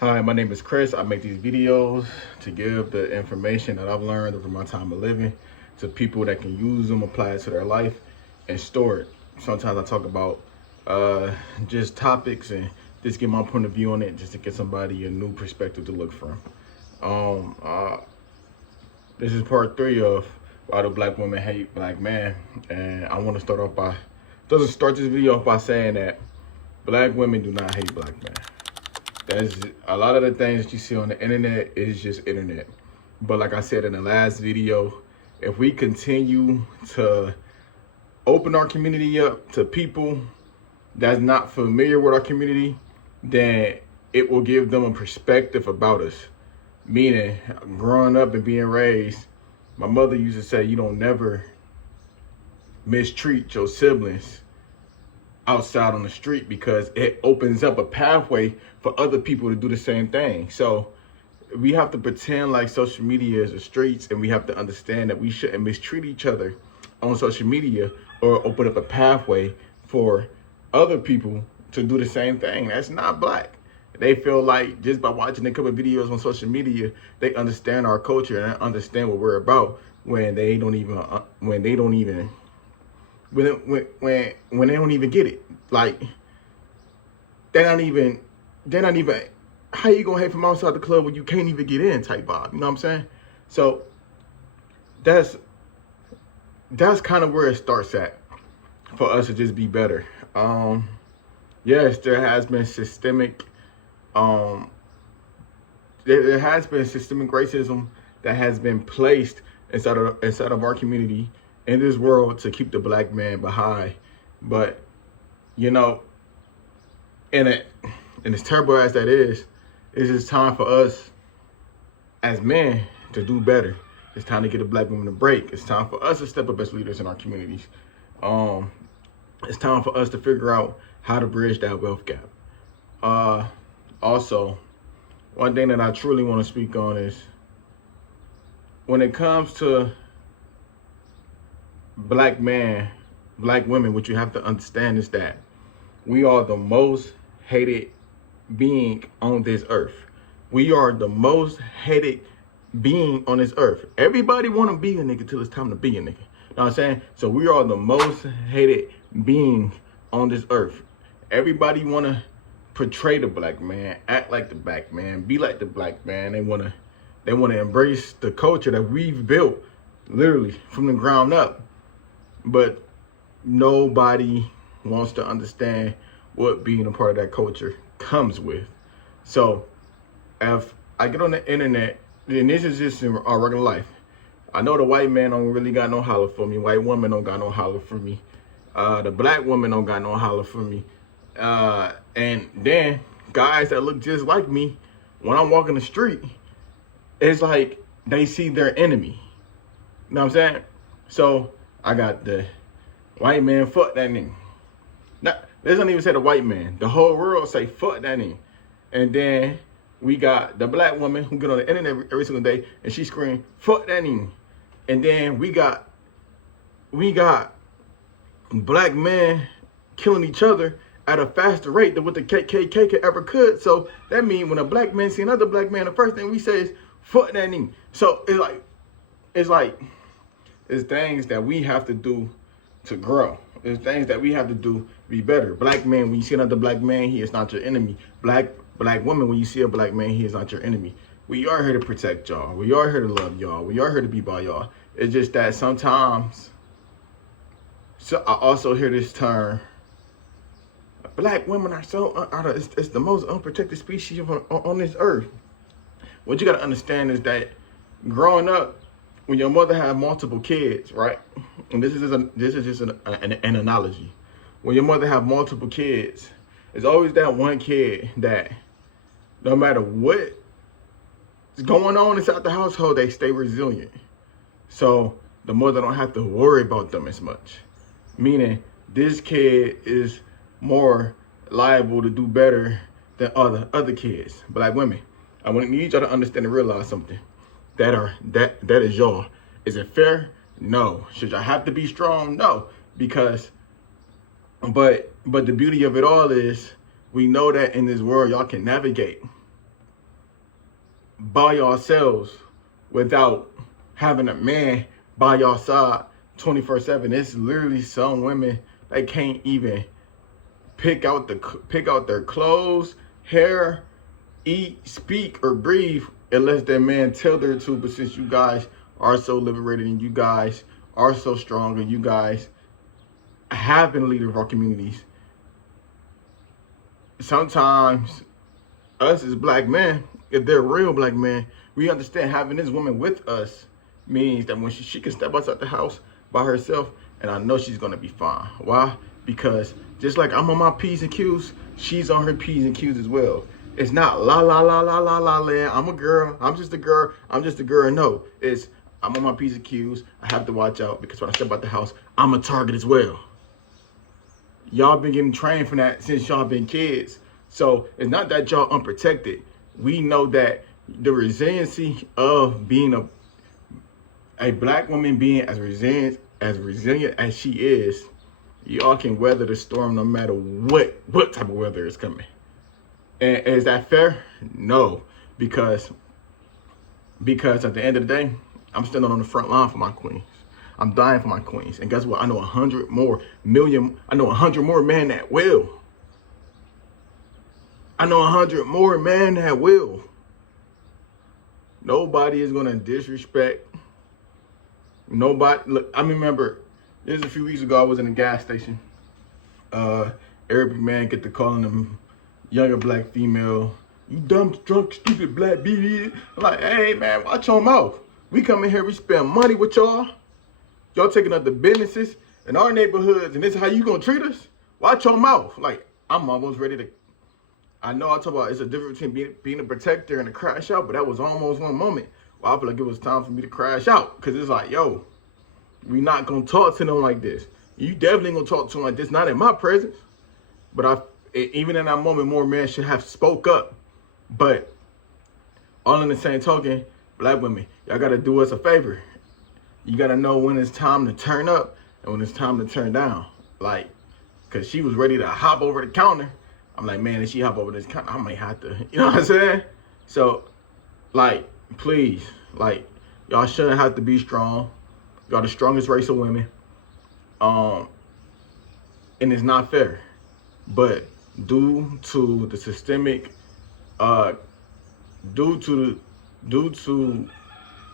Hi, my name is Chris. I make these videos to give the information that I've learned over my time of living to people that can use them, apply it to their life, and store it. Sometimes I talk about just topics and just get my point of view on it, just to get somebody a new perspective to look from. Um, uh, this is part 3 of why do black women hate black men, and I want to start this video off by saying that black women do not hate black men. That's a lot of the things that you see on the internet is just internet. But like I said in the last video, if we continue to open our community up to people that's not familiar with our community, then it will give them a perspective about us. Meaning, growing up and being raised, my mother used to say, you don't never mistreat your siblings outside on the street, because it opens up a pathway for other people to do the same thing. So we have to pretend like social media is the streets, and we have to understand that we shouldn't mistreat each other on social media or open up a pathway for other people to do the same thing. That's not black. They feel like just by watching a couple of videos on social media, they understand our culture and understand what we're about, when they don't even when they don't even get it. Like, they're not even how you gonna hate from outside the club when you can't even get in type vibe, you know what I'm saying? So that's kind of where it starts at for us to just be better. Yes, there has been systemic there has been systemic racism that has been placed inside of our community in this world to keep the black man behind. But you know, and as terrible as that is, it's just time for us as men to do better. It's time to get a black woman a break. It's time for us to step up as leaders in our communities. It's time for us to figure out how to bridge that wealth gap. Also, one thing that I truly want to speak on is when it comes to black women, what you have to understand is that we are the most hated being on this earth. We are the most hated being on this earth. Everybody want to be a nigga till it's time to be a nigga. You know what I'm saying? So we are the most hated being on this earth. Everybody want to portray the black man, act like the black man, be like the black man. They want to embrace the culture that we've built literally from the ground up. But nobody wants to understand what being a part of that culture comes with. So if I get on the internet, and this is just in our regular life, I know the white man don't really got no holler for me. White woman don't got no holler for me. The black woman don't got no holler for me. And then guys that look just like me, when I'm walking the street, it's like they see their enemy. You know what I'm saying? So I got the white man, fuck that nigga. Now, this don't even say the white man. The whole world say fuck that nigga. And then we got the black woman who get on the internet every single day and she scream, fuck that nigga. And then we got black men killing each other at a faster rate than what the KKK ever could. So that means when a black man see another black man, the first thing we say is fuck that nigga. So it's things that we have to do to grow. It's things that we have to do to be better. Black man, when you see another black man, he is not your enemy. Black woman, when you see a black man, he is not your enemy. We are here to protect y'all. We are here to love y'all. We are here to be by y'all. It's just that sometimes, so I also hear this term, black women are it's the most unprotected species on this earth. What you got to understand is that growing up, when your mother had multiple kids, right? And this is just an analogy. When your mother have multiple kids, there's always that one kid that no matter what is going on inside the household, they stay resilient. So the mother don't have to worry about them as much. Meaning this kid is more liable to do better than other kids. Black women, I need y'all to understand and realize something. That is y'all. Is it fair? No. Should y'all have to be strong? No. Because but the beauty of it all is we know that in this world y'all can navigate. by yourselves without having a man by your side 24/7. It's literally some women that can't even pick out their clothes, hair, eat, speak, or breathe unless their man tell her to. But since you guys are so liberated and you guys are so strong and you guys have been a leader of our communities, sometimes us as black men, if they're real black men, we understand having this woman with us means that when she can step outside the house by herself, and I know she's gonna be fine. Why? Because just like I'm on my P's and Q's, she's on her P's and Q's as well. It's not la la la la la la land. I'm a girl. I'm just a girl. I'm just a girl. No, it's I'm on my P's and Q's. I have to watch out because when I step out the house, I'm a target as well. Y'all been getting trained for that since y'all been kids. So it's not that y'all unprotected. We know that the resiliency of being a black woman being as resilient as she is, y'all can weather the storm no matter what type of weather is coming. And is that fair? No, because at the end of the day, I'm standing on the front line for my queens. I'm dying for my queens. And guess what? I know 100 more men that will. I know 100 more men that will. Nobody is gonna disrespect. Nobody. Look, I remember this a few weeks ago. I was in a gas station. Arabic man get to calling them younger black female, you dumb, drunk, stupid black BB. I'm like, hey man, watch your mouth. We come in here, we spend money with y'all. Y'all taking up the businesses in our neighborhoods, and this is how you gonna treat us? Watch your mouth. Like, I'm almost ready to. I know I talk about it's a difference between being a protector and a crash out, but that was almost one moment where I feel like it was time for me to crash out. Cause it's like, yo, we not gonna talk to them like this. You definitely gonna talk to them like this, not in my presence. But even in that moment, more men should have spoke up. But all in the same token, black women, y'all gotta do us a favor. You gotta know when it's time to turn up and when it's time to turn down. Like, cause she was ready to hop over the counter. I'm like, man, if she hop over this counter, I might have to, you know what I'm saying? So, like, please, like, y'all shouldn't have to be strong. Y'all the strongest race of women. And it's not fair. But due to the systemic, due to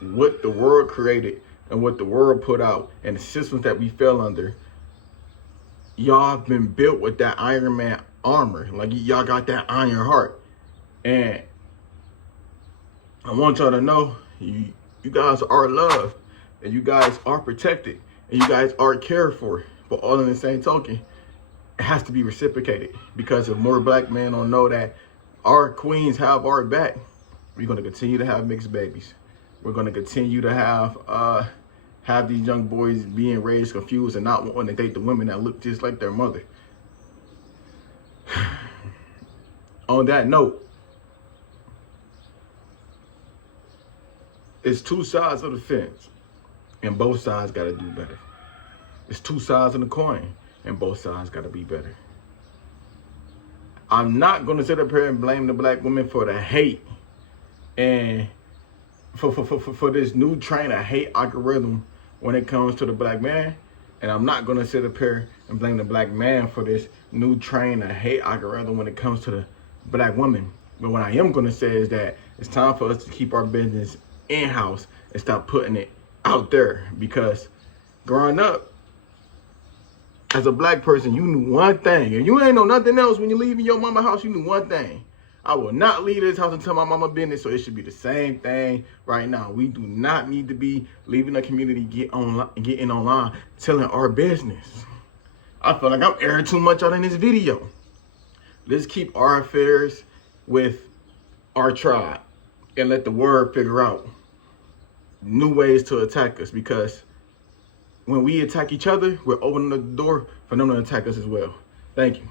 what the world created and what the world put out and the systems that we fell under, y'all have been built with that Iron Man armor. Like, y'all got that iron heart. And I want y'all to know, you guys are loved, and you guys are protected, and you guys are cared for. But all in the same token, it has to be reciprocated, because if more black men don't know that our queens have our back, we're going to continue to have mixed babies. We're going to continue to have these young boys being raised confused and not wanting to date the women that look just like their mother. On that note, it's two sides of the fence, and both sides got to do better. It's two sides of the coin, and both sides got to be better. I'm not going to sit up here and blame the black women for the hate and for this new train of hate algorithm when it comes to the black man. And I'm not going to sit up here and blame the black man for this new train of hate algorithm when it comes to the black woman. But what I am going to say is that it's time for us to keep our business in-house and stop putting it out there. Because growing up, as a black person, you knew one thing. And you ain't know nothing else when you leave your mama's house. You knew one thing. I will not leave this house and tell my mama business, so it should be the same thing right now. We do not need to be leaving the community, getting online, telling our business. I feel like I'm airing too much out in this video. Let's keep our affairs with our tribe and let the word figure out new ways to attack us, because when we attack each other, we're opening the door for them to attack us as well. Thank you.